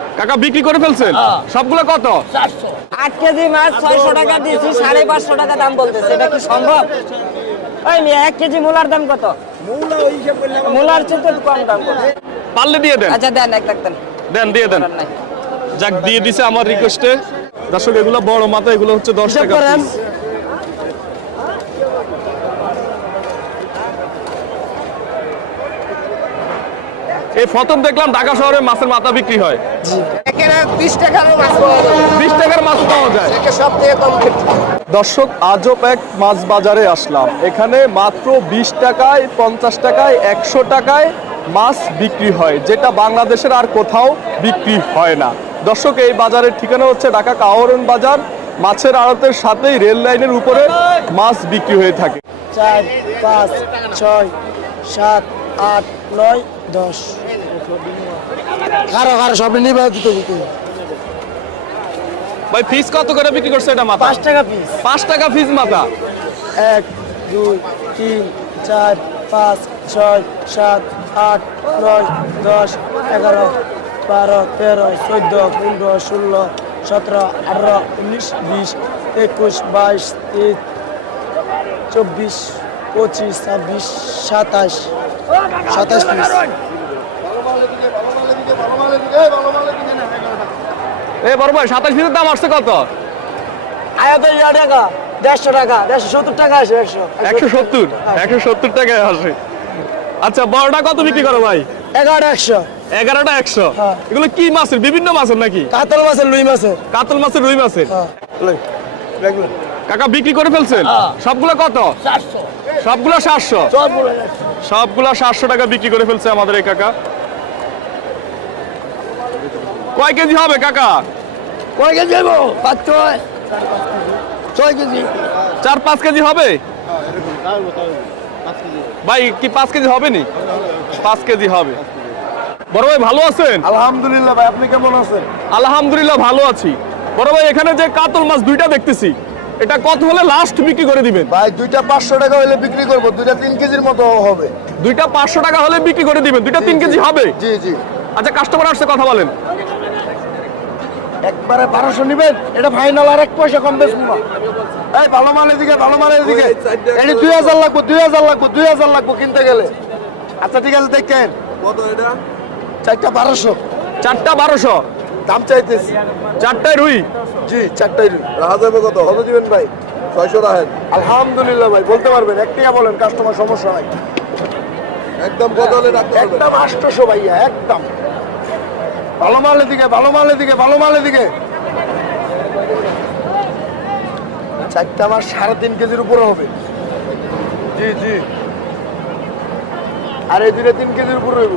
কাকা বিক্রি করে ফেলছেন? সবগুলো কত? আট কেজি মাছ ছয়শো টাকা দিয়েছি সাড়ে পাঁচশো টাকা দাম বলতেছে। এটা কি সম্ভব? ওই এক কেজি মূলার দাম কত? মূলার চেয়ে তো কম দাম। পারলে দিয়ে দেন। আচ্ছা দেন এক দেন দেন দিয়ে দেন। যাক দিয়ে দিছে আমার রিকোয়েস্টে দর্শক এগুলো বড় মাথা এগুলো হচ্ছে দশ টাকা এই প্রথম দেখলাম ঢাকা শহরে মাছের মাথা বিক্রি হয়। বিশ টাকার মাছ পাওয়া যায়। দর্শক আজব এক মাছ বাজারে আসলাম। এখানে মাত্র বিশ টাকায় পঞ্চাশ টাকায় একশো টাকায় মাছ বিক্রি হয় যেটা বাংলাদেশের আর কোথাও বিক্রি হয় না। দর্শক এই বাজারের ঠিকানা হচ্ছে ঢাকা কাওরন বাজার। মাছের আড়তের সাথেই রেল লাইনের উপরে মাছ বিক্রি হয়ে থাকে। চার পাঁচ ছয় সাত আট নয় দশ। কারও কারও সব নিবে দিতে দিতে। ভাই ফিস কত করে বিক্রি করছে এটা মাথা? পাঁচ টাকা পিস পাঁচ টাকা ফিস মাথা। এক দুই তিন চার পাঁচ ছয় সাত আট নয় দশ এগারো বারো তেরো চোদ্দ পনেরো ষোলো সতেরো আঠারো উনিশ বিশ একুশ বাইশ তেইশ চব্বিশ পঁচিশ ছাব্বিশ সাতাশ। সাতাশ পিস এ বড় ভাই সাতাশ দাম আসছে কত? আয়াত ইয়া টাকা দেড়শো টাকা দেড়শো সত্তর টাকা আছে একশো। একশো সত্তর? একশো সত্তর টাকায় আসে। আচ্ছা বড়টা কত বিক্রি করো ভাই? এগারো একশো। এগারোটা একশো? হ্যাঁ। এগুলো কি মাছের? বিভিন্ন মাছের নাকি? কাতল মাছের লুই মাছের। কাতল মাছের রুই মাছের? হ্যাঁ। কাকা বিক্রি করে ফেলছেন? সবগুলো কত? সবগুলো সাতশো? সবগুলো সাতশো টাকা বিক্রি করে ফেলছে আমাদের এই কাকা। কয় কেজি হবে কাকা? কয় কেজি যাব পাঁচ ছয়। ছয় কেজি। চার পাঁচ কেজি হবে? ভাই কি পাঁচ কেজি হবে নি পাঁচ কেজি হবে। বড় ভাই ভালো আছেন? আলহামদুলিল্লাহ ভাই আপনি কেমন আছেন? আলহামদুলিল্লাহ ভালো আছি। বড় ভাই এখানে যে কাতল মাছ দুইটা দেখতেছি এটা কত হলে লাস্ট বিক্রি করে দিবেন? ভাই দুইটা পাঁচশো টাকা হলে বিক্রি করব দুইটা তিন কেজির মতো হবে। দুইটা পাঁচশো টাকা হলে বিক্রি করে দিবেন দুইটা তিন কেজি হবে? জি জি। আচ্ছা কাস্টমার আসছে কথা বলেন। একবারে বারোশো নিবেন এটা ফাইনাল আর এক পয়সা কম বেশ এই ভালো মালের দিকে ভালো মালের দিকে এটি দুই হাজার লাগবো দুই হাজার লাগবো দুই হাজার লাগবো কিনতে গেলে। আচ্ছা ঠিক আছে দেখেন। কত এটা? চারটা বারোশো। চারটা বারোশো? দাম চাইতেছি। চারটায় রুই? জি চারটাই রাখা যাবে কত? কত দিবেন ভাই? ছয়শো রাখেন আলহামদুলিল্লাহ ভাই বলতে পারবেন একটিয়া বলেন কাস্টমার সমস্যা নাই। একদম কত হলে একদম আষ্টশো ভাইয়া একদম। ভালো মালের দিকে ভালো মালের দিকে ভালো মালের দিকে চারটা আমার সাড়ে তিন কেজির উপরে হবে। জি জি। আর এই দুটো তিন কেজির উপরে রইব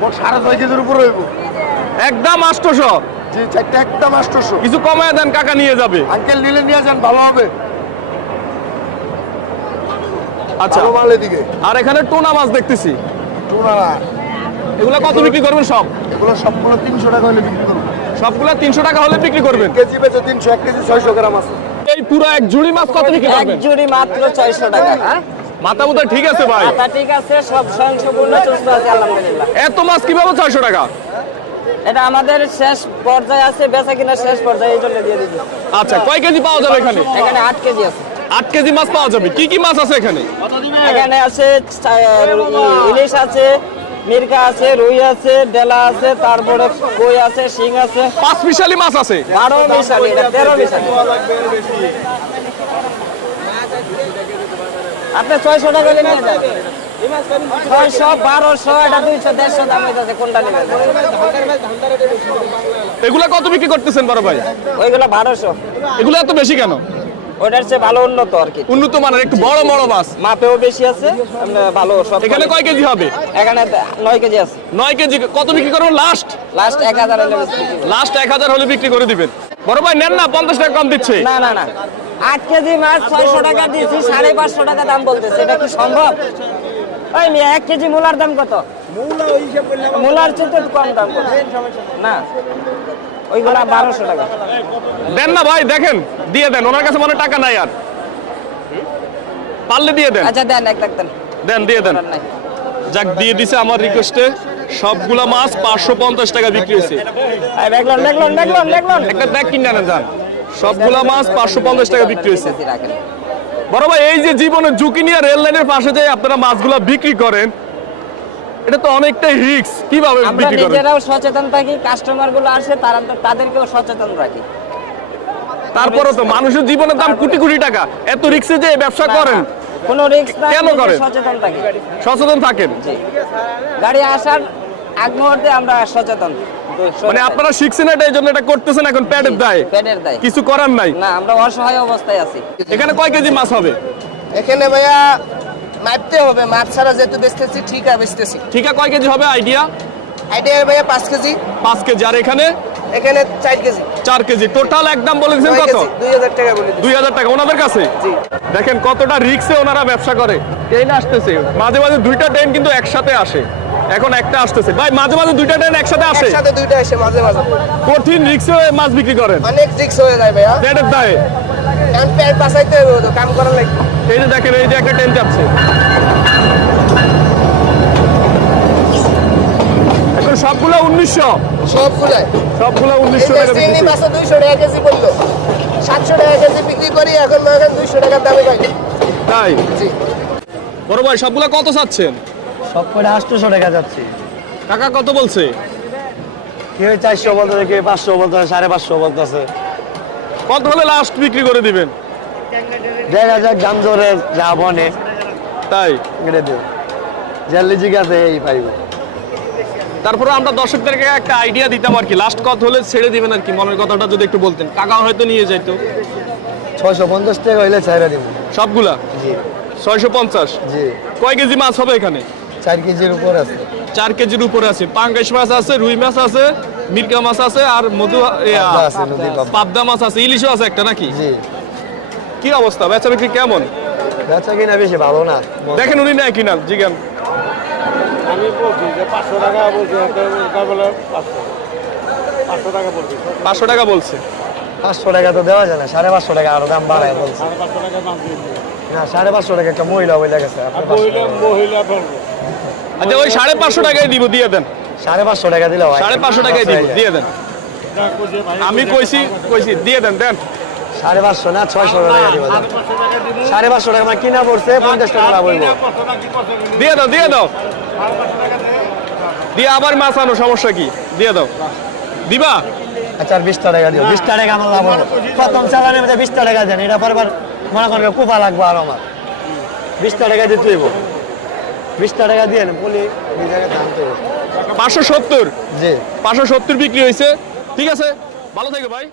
মোট সাড়ে ছয় কেজির উপরে রইব একদম আষ্টশো। জি চারটা একদম আটশোশো কিছু কমায় দেন কাকা নিয়ে যাবে। আঙ্কেল নিলে নিয়ে যান ভালো হবে। আচ্ছা। ভালো মালের দিকে আর এখানে টোনা মাছ দেখতেছি। টোনা। এগুলো কত বিক্রি করবেন সব? এগুলো সবগুলো তিনশো টাকা হলে বিক্রি করব। সবগুলো তিনশো টাকা হলে বিক্রি করবেন? কেজি বেচে তিনশো এক কেজি ছয়শো গ্রাম আছে। এই পুরো এক জুড়ি মাছ কত বিক্রি এক জুড়ি মাত্র ছয়শো টাকা হ্যাঁ? মাথা মুথা ঠিক আছে ভাই। ঠিক আছে সব স্বয়ংসম্পূর্ণ চলতে আছে আলহামদুলিল্লাহ। এত মাছ কীভাবে ছয়শো টাকা? এটা আমাদের শেষ পর্যায়ে আছে বেচা কিনা শেষ পর্যায়ে এই জন্য দিয়ে দিচ্ছি। আচ্ছা কয় কেজি পাওয়া যাবে এখানে? এখানে আট কেজি আছে। আট কেজি মাছ পাওয়া যাবে। কি কি মাছ আছে এখানে? এখানে আছে ইলিশ আছে মির্কা আছে রুই আছে ডেলা আছে তারপরে কই আছে শিং আছে। পাঁচ মিশালি মাছ আছে। বারো মিশালি তেরো মিশালি। আপনি ছয়শো টাকা নিয়ে যান। ছয়শো বারোশো এটা দুইশো দেড়শো দাম হইতেছে কোনটা নেবেন? এগুলা কত বিক্রি করতেছেন বড় ভাই? ওইগুলো বারোশো। এগুলো এত বেশি কেন? ওইটার চেয়ে ভালো উন্নত আর কি। উন্নত মানের একটু বড় বড় মাছ। মাপেও বেশি আছে ভালো সব এখানে কয় কেজি হবে? এখানে নয় কেজি আছে। নয় কেজি কত বিক্রি করবেন লাস্ট লাস্ট এক হাজার হলে করব। লাস্ট এক হাজার হলে বিক্রি করে দিবেন। বড় ভাই নেন না পঞ্চাশ টাকা কম দিচ্ছে। না না না। আট কেজি মাছ ছয়শো টাকা দিয়েছি সাড়ে পাঁচশো টাকা দাম বলতেছে। এটা কি সম্ভব? ওই মেয়ে এক কেজি মূলার দাম কত? মূলার চেয়ে তো কম দাম। না। ওইগুলা বারোশো টাকা। দেন না ভাই দেখেন দিয়ে দেন ওনার কাছে মনে টাকা নাই আর। পারলে দিয়ে দেন। আচ্ছা দেন এক লাখ দেন। দেন দিয়ে দেন। যাক দিয়ে দিছে আমার রিকোয়েস্টে সবগুলা মাছ পাঁচশো পঞ্চাশ টাকা বিক্রি হয়েছে। একটা ব্যাগ কিনে আনেন যান। সবগুলা মাছ পাঁচশো পঞ্চাশ টাকা বিক্রি হয়েছে। রাখেন বড় ভাই এই যে জীবনের ঝুঁকি নিয়ে রেল লাইনের পাশে যে আপনারা মাছগুলা বিক্রি করেন এটা তো অনেকটাই রিস্ক কীভাবে আমরা বিক্রি করেন? নিজেরাও সচেতন থাকি কাস্টমারগুলো আসে তারা তাদেরকেও সচেতন রাখি। তারপরে তো মানুষের জীবনের দাম কোটি কোটি টাকা। এত রিক্সে যে ব্যবসা করেন? কোনো রিস্ক কেন করেন? সচেতন থাকি। সচেতন থাকেন? গাড়ি আসার আগ মুহূর্তে আমরা সচেতন। মানে আপনারা শিখছেন এটা এই জন্য এটা করতেছেন এখন প্যাডের দায়। পেটের দায়। কিছু করার নাই? না আমরা অসহায় অবস্থায় আছি। এখানে কয় কেজি মাছ হবে? এখানে ভাইয়া মাপতে হবে মাপ ছাড়া যেহেতু বেচতেছি ঠিক বেচতেছি। ঠিক কয় কেজি হবে আইডিয়া আইডিয়া ভাইয়া পাঁচ কেজি। পাঁচ কেজি আর এখানে? এখানে চার কেজি। চার কেজি। টোটাল একদম বলে দিচ্ছেন কত? দুই হাজার টাকা বলে। দুই হাজার টাকা ওনাদের কাছে? জি। দেখেন কতটা রিক্সে ওনারা ব্যবসা করে। ট্রেন আসতেছে। মাঝে মাঝে দুইটা ট্রেন কিন্তু একসাথে আসে। এখন একটা আসতেছে। ভাই মাঝে মাঝে দুইটা ট্রেন একসাথে আসে? একসাথে দুইটা এসে মাঝে মাঝে। কঠিন রিক্স হয়ে মাছ বিক্রি করেন। অনেক রিক্স হয়ে যায় ভাইয়া। প্যাডের দায়ে। কারণ প্যান্ট বাঁচাইতে হবে তো কাম করার লাগবে এই যে দেখেন এই যে একটা ট্রেন যাচ্ছে। এখন সবগুলো উনিশশো। সবগুলাই। সবগুলো উনিশশো টাকা চিংড়ি মাছও দুইশো টাকা কেজি পড়ল। সাতশো টাকা কেজি বিক্রি করি এখন মনে করেন দুইশো টাকার দামে পাই। তাই? জি। বড় ভাই সবগুলো কত চাচ্ছেন? সব করে আটশোশো টাকা যাচ্ছে। টাকা কত বলছে? কেউ চারশো বলতেছে কেউ পাঁচশো বলতেছে সাড়ে পাঁচশো বলতেছে। কত হলে লাস্ট বিক্রি করে দিবেন? দেখা যাক দাম ধরে যা বনে তাই? কেটে দেব জানলে জিজ্ঞাসা এই পাইব। তারপরে আমরা দর্শকদেরকে একটা আইডিয়া দিতাম আর কি লাস্ট কত হলে ছেড়ে দিবেন আর কি মনের কথাটা যদি একটু বলতেন। কাকা হয়তো নিয়ে যাইতো। ছয়শো পঞ্চাশ টাকা হইলে ছাইরা দিব। সবগুলা? জি। ছয়শো পঞ্চাশ? জি। কয় কেজি মাছ হবে এখানে? চার কেজির উপর আছে। চার কেজির উপরে আছে। পাঙ্গাস মাছ আছে রুই মাছ আছে মিরকা মাছ আছে আর মধু পাবদা মাছ আছে ইলিশও আছে একটা নাকি? জি। কি অবস্থা? বেচা বিক্রি কেমন? বেচা কিনা বেশি ভালো না। দেখেন উনি নেয় কিনা জিজ্ঞান আমি বলছি যে পাঁচশো টাকা বলছি পাঁচশো। টাকা বলছি। পাঁচশো টাকা বলছে। পাঁচশো টাকা তো দেওয়া যায় না সাড়ে পাঁচশো টাকা আরও দাম বাড়ায় বলছে। সাড়ে পাঁচশো টাকা দাম দিয়ে না সাড়ে পাঁচশো টাকা একটা মহিলা বইলে গেছে আচ্ছা ওই সাড়ে পাঁচশো দিব দিয়ে দেন। সাড়ে পাঁচশো টাকা দিলে সাড়ে পাঁচশো দিব দিয়ে দেন। আমি কইছি কইছি দিয়ে দেন দেন। সাড়ে পাঁচশো না ছয়শো টাকা দিবা সাড়ে পাঁচশো টাকা আমার কিনা পড়ছে পঞ্চাশ টাকা লাভ হইব দিয়ে দাও দিয়ে দাও। দিয়ে। আবার মাছ আনো সমস্যা কি? দিয়ে দাও। দিবা? আচ্ছা আর বিশটা টাকা দিও। বিশটা টাকা আমার লাভ হলো প্রথম চালানের মধ্যে বিশটা টাকা দেন এটা পরবার মনে করবে কোপা লাগবে আর আমার। বিশটা টাকা দিয়ে তুইব। বিশটা টাকা দিয়ে বলি দুই জায়গায় দাম পাঁচশো সত্তর? জি। পাঁচশো সত্তর বিক্রি হয়েছে ঠিক আছে ভালো থাকে ভাই।